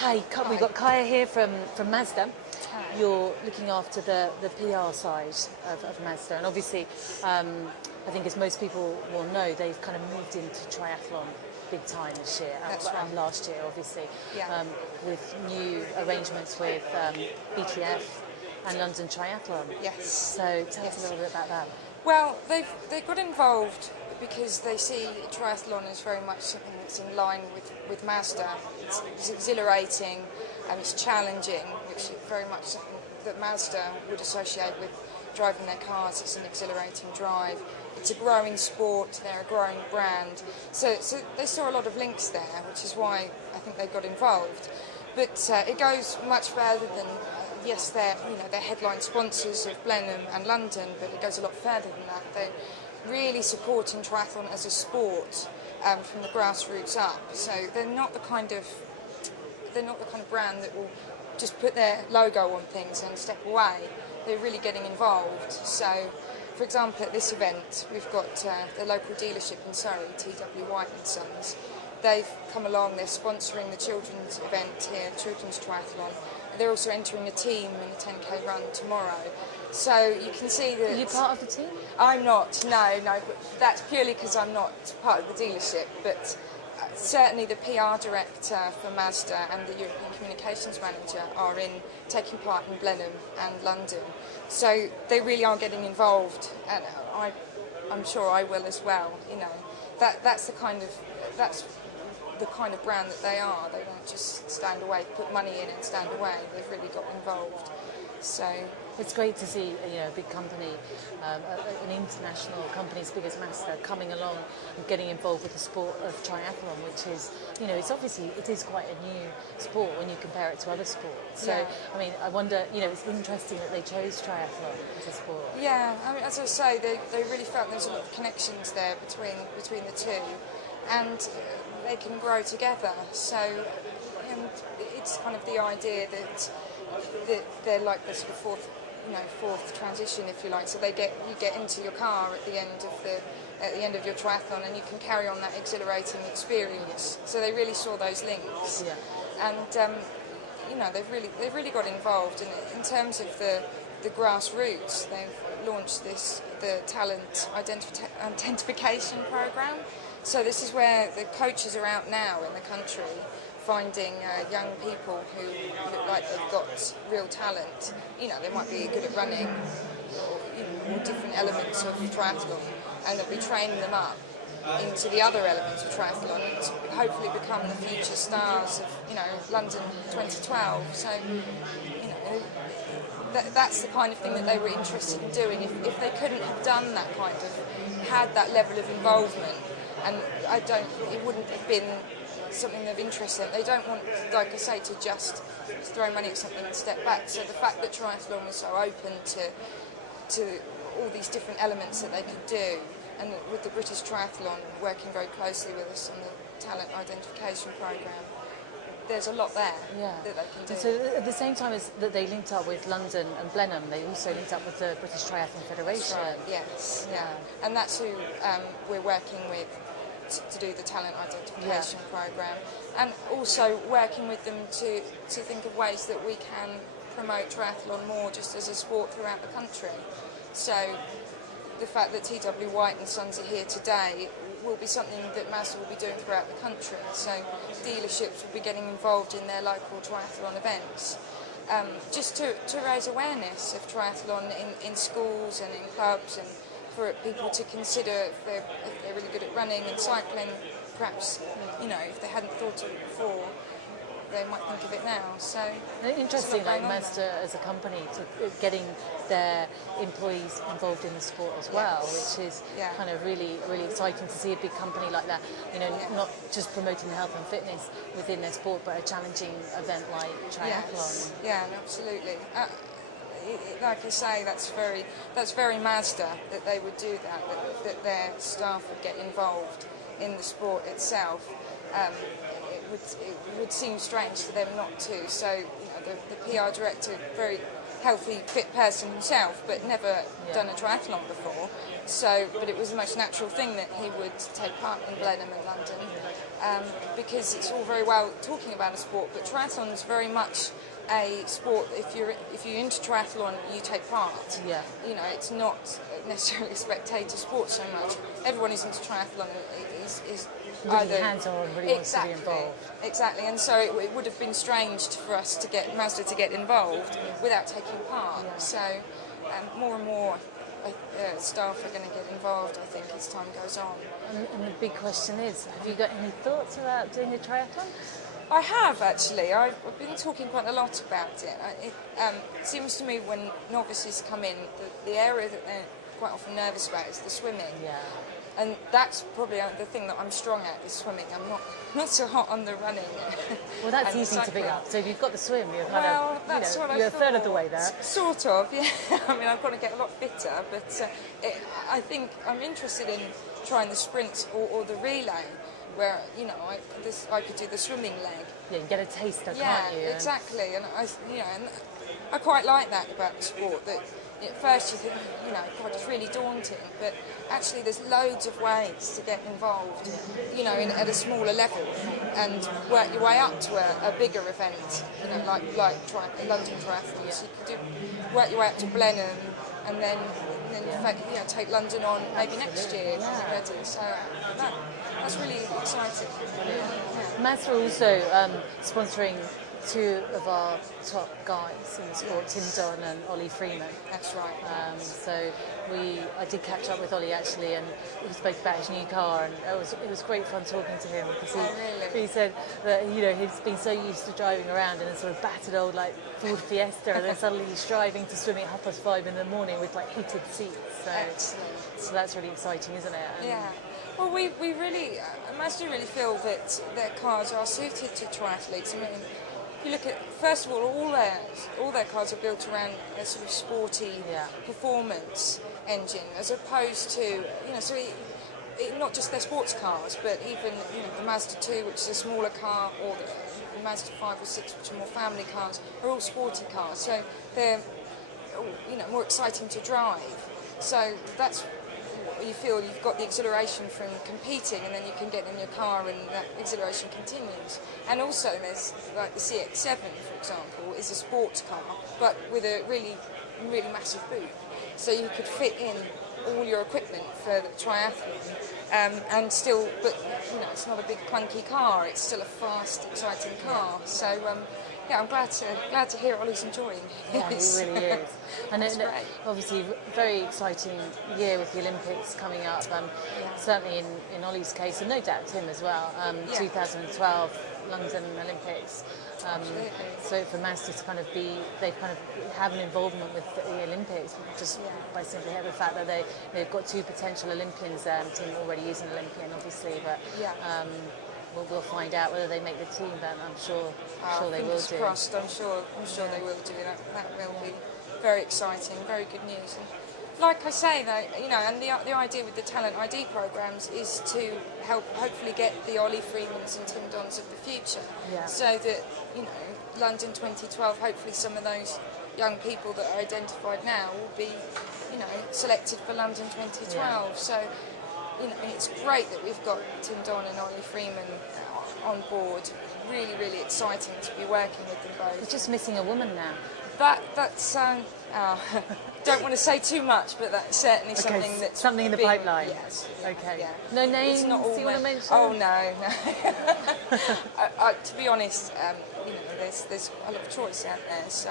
Hi, we've got Kaya here from Mazda. Hi. You're looking after the PR side of Mazda, and obviously, I think as most people will know, they've kind of moved into triathlon big time this year, and last year, obviously, with new arrangements with BTF and London Triathlon. Yes. So tell us a little bit about that. Well, they got involved because they see triathlon as very much something that's in line with Mazda. It's exhilarating and it's challenging, which is very much something that Mazda would associate with driving their cars. It's an exhilarating drive. It's a growing sport, they're a growing brand. So they saw a lot of links there, which is why I think they got involved. But it goes much further than, yes, they're headline sponsors of Blenheim and London, but it goes a lot further than that. They're really supporting triathlon as a sport from the grassroots up. So they're not the kind of brand that will just put their logo on things and step away. They're really getting involved. So, for example, at this event, we've got the local dealership in Surrey, TW White & Sons. They've come along, they're sponsoring the children's event here, Children's Triathlon. They're also entering a team in a 10k run tomorrow. So you can see that... Are you part of the team? I'm not, no, but that's purely because I'm not part of the dealership. But certainly the PR director for Mazda and the European Communications Manager are taking part in Blenheim and London. So they really are getting involved, and I'm sure I will as well. You know, that's the kind of brand that they are. They don't just stand away, put money in and stand away. They've really got involved. So it's great to see a big company, an international company as big as Mazda, coming along and getting involved with the sport of triathlon, which is, it is quite a new sport when you compare it to other sports. So, I mean, I wonder, it's interesting that they chose triathlon as a sport. Yeah, I mean, as I say, they really felt there's a lot of connections there between the two, and they can grow together. So, it's kind of the idea that they're like the sort of fourth transition, if you like. So you get into your car at the end of your triathlon, and you can carry on that exhilarating experience. So they really saw those links, and they've really got involved. And in terms of the grassroots, they've launched the talent identification program. So this is where the coaches are out now in the country, finding young people who look like they've got real talent. They might be good at running or different elements of triathlon, and they'll be training them up into the other elements of triathlon and hopefully become the future stars of London 2012. So that's the kind of thing that they were interested in doing. If they couldn't have done that had that level of involvement, and it wouldn't have been something of interest. They don't want, like I say, to just throw money at something and step back. So the fact that triathlon was so open to all these different elements that they could do, and with the British Triathlon working very closely with us on the talent identification programme, there's a lot there that they can do. So at the same time as that they linked up with London and Blenheim, they also linked up with the British Triathlon Federation. That's right, yes, and that's who we're working with to do the talent identification programme, and also working with them to think of ways that we can promote triathlon more just as a sport throughout the country. So the fact that TW White & Sons are here today will be something that Mazda will be doing throughout the country. So dealerships will be getting involved in their local triathlon events, just to raise awareness of triathlon in schools and in clubs, and for people to consider if they're really good at running and cycling, perhaps, if they hadn't thought of it before, they might think of it now. So interesting, like Mazda as a company, to getting their employees involved in the sport as well, which is kind of really, really exciting to see a big company like that, not just promoting health and fitness within their sport, but a challenging event like triathlon. Yeah, absolutely. Like I say, that's very Mazda that they would do that their staff would get involved in the sport itself. It would seem strange for them not to. So the PR director very healthy, fit person himself, but never done a triathlon before. So, but it was the most natural thing that he would take part in Blenheim and London, because it's all very well talking about a sport, but triathlon is very much a sport. If you're into triathlon, you take part. Yeah. You know, it's not necessarily a spectator sport so much. Everyone who's into triathlon is really either hands-on, really wants to be involved. Exactly, and so it would have been strange for us to get Mazda to get involved without taking part. Yeah. So more and more staff are going to get involved, I think, as time goes on. And the big question is, have you got any thoughts about doing a triathlon? I have, actually. I've been talking quite a lot about it. It seems to me when novices come in, the area that they're quite often nervous about is the swimming. Yeah. And that's probably the thing that I'm strong at, is swimming. I'm not so hot on the running. Well, that's and easy cycling. to pick up. So if you've got the swim, you're kind Well, that's what you're I a third of the thought. way there. Sort of, yeah. I mean, I've got to get a lot fitter, but I think I'm interested in trying the sprint or the relay, where, you know, I could do the swimming leg. Yeah, you get a taster, Yeah, can't you? exactly. And I quite like that about the sport, that at first you think, you know, God, it's really daunting, but actually there's loads of ways to get involved, you know, at a smaller level, and work your way up to a bigger event, you know, like London Triathlons. You could work your way up to Blenheim, and then you know, take London on maybe next year if you're ready. So no, that's really exciting. Yeah. Mazda are also sponsoring two of our top guys in the sport, Tim Don and Ollie Freeman. That's right. So I did catch up with Ollie actually, and we spoke about his new car, and it was great fun talking to him, because he said that, you know, he's been so used to driving around in a sort of battered old like Ford Fiesta, and then suddenly he's driving to swimming at 5:30 in the morning with like heated seats. So, Excellent. So that's really exciting, isn't it? And yeah. Well, we really, Mazda really feel that their cars are suited to triathletes. I mean, if you look at, first of all their cars are built around a sort of sporty performance engine, as opposed to, you know, so not just their sports cars, but even, you know, the Mazda 2, which is a smaller car, or the Mazda 5 or 6, which are more family cars, are all sporty cars. So they're, you know, more exciting to drive. So that's what you feel, you've got the exhilaration from competing, and then you can get in your car and that exhilaration continues. And also there's like the CX-7, for example, is a sports car, but with a really, really massive boot. So you could fit in all your equipment for the triathlon, and still, but you know, it's not a big clunky car, it's still a fast, exciting car. So yeah, I'm glad to hear Ollie's enjoying it. Yeah, he really is. And obviously, very exciting year with the Olympics coming up. Certainly in Ollie's case, and no doubt Tim as well. 2012 London Olympics. So for Mazda to kind of they kind of have an involvement with the Olympics, just by simply the fact that they've got two potential Olympians there. Tim already is an Olympian, obviously, but. We'll find out whether they make the team. Then I'm sure they will do. Crossed. I'm sure they will do. That will be very exciting, very good news. And like I say, though, you know, and the idea with the talent ID programs is to help hopefully get the Ollie Freemans and Tim Dons of the future, so that, you know, London 2012, hopefully some of those young people that are identified now will be, you know, selected for London 2012. So. You know, it's great that we've got Tim Don and Ollie Freeman on board. Really, really exciting to be working with them both. We're just missing a woman now. That's don't want to say too much, but that's certainly something that's something in the pipeline. Yes. Okay. Yeah. No names. Not all do you want to mention? Oh no. To be honest, you know, there's a lot of choice out there, so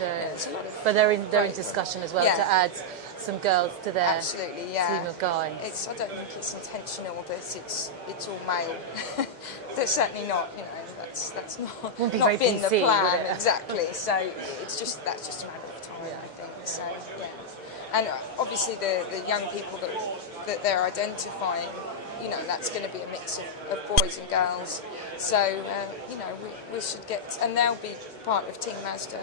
it's a lot of. But they're in discussion as well to add some girls to their team of guys. I don't think it's intentional that it's all male. That's certainly not. You know, that's not been the plan exactly. So that's just a matter of time, I think. So and obviously the young people that they're identifying, you know, that's going to be a mix of boys and girls. So you know, we should get, and they'll be part of Team Mazda,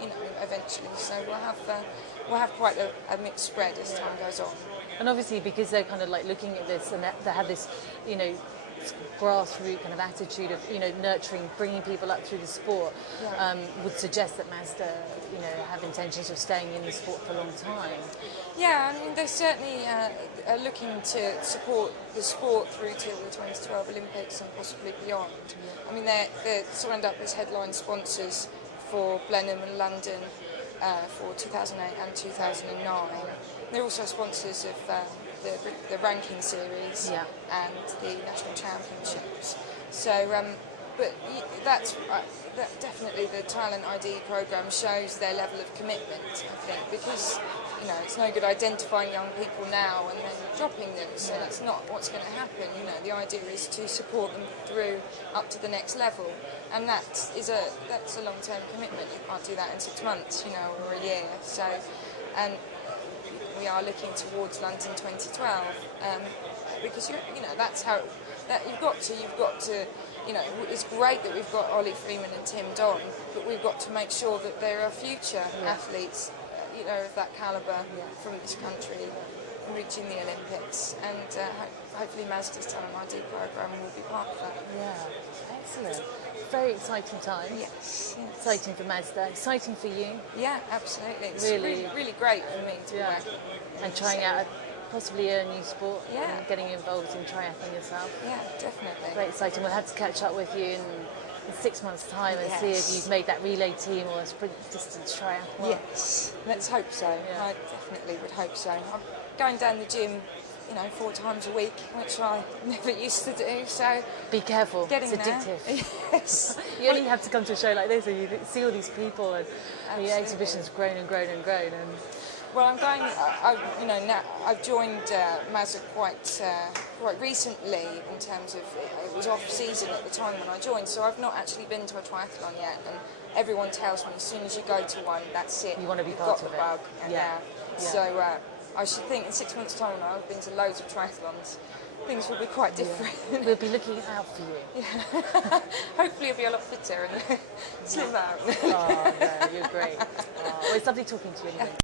you know, eventually. So we'll have quite a mixed spread as time goes on. And obviously, because they're kind of like looking at this, and they have this, you know, grassroots kind of attitude of, you know, nurturing, bringing people up through the sport, would suggest that Mazda, you know, have intentions of staying in the sport for a long time. Yeah, I mean, they certainly are looking to support the sport through to the 2012 Olympics and possibly beyond. I mean, they're signed up as headline sponsors for Blenheim and London for 2008 and 2009. They're also sponsors of the ranking series and the national championships. So, but that's definitely the talent ID program shows their level of commitment, I think, because, you know, it's no good identifying young people now and then dropping them, so that's not what's going to happen. You know, the idea is to support them through up to the next level, and that's a long-term commitment. You can't do that in 6 months, you know, or a year. So, and we are looking towards London 2012 because you know that's how you've got to. You know, it's great that we've got Ollie Freeman and Tim Don, but we've got to make sure that there are future athletes, you know, of that calibre from this country reaching the Olympics, and hopefully Mazda's talent ID programme will be part of that. Yeah, excellent. Very exciting time. Yes. Exciting for Mazda. Exciting for you. Yeah, absolutely. It's Really, really great for me to work. And trying out possibly a new sport Yeah. and getting involved in triathlon yourself. Yeah, definitely. Very exciting. We'll have to catch up with you in 6 months' time and see if you've made that relay team or a sprint distance triathlon. Yes, let's hope so. Yeah. I definitely would hope so. I'm going down the gym, you know, 4 times a week, which I never used to do, so... Be careful, getting it's addictive. there. Yes. You only have to come to a show like this and you see all these people and the exhibition's grown and grown and grown. And well, I'm going. I've joined Mazda quite recently in terms of it was off season at the time when I joined, so I've not actually been to a triathlon yet. And everyone tells me as soon as you go to one, that's it. You want to be You've part got of the it. bug. Yeah. So I should think in 6 months' time, I've been to loads of triathlons. Things will be quite different. We'll be looking out for you. Yeah. Hopefully, you'll be a lot fitter and slim out. Oh, no, you're great. Oh, well, it's lovely talking to you anyway.